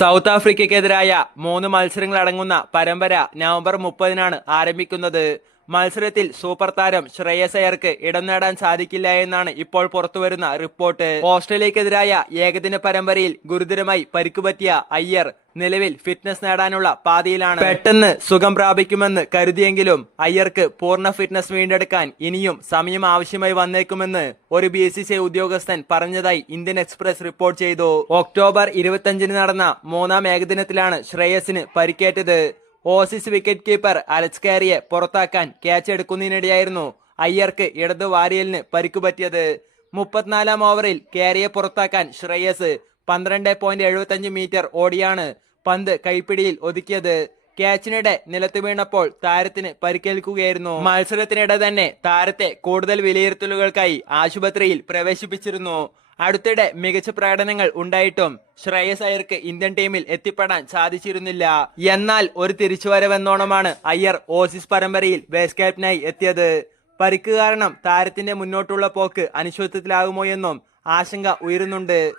South ആഫ്രിക്കയ്ക്കെതിരായ മൂന്ന് മത്സരങ്ങളടങ്ങുന്ന പരമ്പര November മുപ്പതിനാണ് ആരംഭിക്കുന്നത്. മത്സരത്തിൽ സൂപ്പർ താരം ശ്രേയസ് അയ്യർക്ക് ഇടം നേടാൻ സാധിക്കില്ല എന്നാണ് ഇപ്പോൾ പുറത്തുവരുന്ന റിപ്പോർട്ട്. ഓസ്ട്രേലിയക്കെതിരായ ഏകദിന പരമ്പരയിൽ ഗുരുതരമായി പരിക്കുപറ്റിയ അയ്യർ നിലവിൽ ഫിറ്റ്നസ് നേടാനുള്ള പാതയിലാണ്. പെട്ടെന്ന് സുഖം പ്രാപിക്കുമെന്ന് കരുതിയെങ്കിലും അയ്യർക്ക് പൂർണ ഫിറ്റ്നസ് വീണ്ടെടുക്കാൻ ഇനിയും സമയം ആവശ്യമായി വന്നേക്കുമെന്ന് ഒരു ബി സി സി ഉദ്യോഗസ്ഥൻ പറഞ്ഞതായി ഇന്ത്യൻ എക്സ്പ്രസ് റിപ്പോർട്ട് ചെയ്തു. ഒക്ടോബർ ഇരുപത്തിയഞ്ചിന് നടന്ന മൂന്നാം ഏകദിനത്തിലാണ് ശ്രേയസിന് പരിക്കേറ്റത്. ഓസീസ് വിക്കറ്റ് കീപ്പർ അലക്സ് കാരിയെ പുറത്താക്കാൻ ക്യാച്ച് എടുക്കുന്നതിനിടെയായിരുന്നു അയ്യർക്ക് ഇടത് വാരിയലിന് പരിക്കുപറ്റിയത് മുപ്പത്തിനാലാം ഓവറിൽ കാരിയെ പുറത്താക്കാൻ ശ്രേയസ് പന്ത്രണ്ട് പോയിന്റ് എഴുപത്തഞ്ച് മീറ്റർ ഓടിയാണ് പന്ത് കൈപ്പിടിയിൽ ഒതുക്കിയത്. ക്യാച്ചിനിടെ നിലത്ത് വീണപ്പോൾ താരത്തിന് പരിക്കേൽക്കുകയായിരുന്നു. മത്സരത്തിനിടെ തന്നെ താരത്തെ കൂടുതൽ വിലയിരുത്തലുകൾക്കായി ആശുപത്രിയിൽ പ്രവേശിപ്പിച്ചിരുന്നു. അടുത്തിടെ മികച്ച പ്രകടനങ്ങൾ ഉണ്ടായിട്ടും ശ്രേയസ് അയ്യർക്ക് ഇന്ത്യൻ ടീമിൽ എത്തിപ്പെടാൻ സാധിച്ചിരുന്നില്ല. എന്നാൽ ഒരു തിരിച്ചുവരവെന്നോണമാണ് അയ്യർ ഓസിസ് പരമ്പരയിൽ ബേസ് ക്യാപ്റ്റനായി എത്തിയത്. പരിക്ക് കാരണം താരത്തിന്റെ മുന്നോട്ടുള്ള പോക്ക് അനിശ്ചിതത്വത്തിലാകുമോ എന്നും ആശങ്ക ഉയരുന്നുണ്ട്.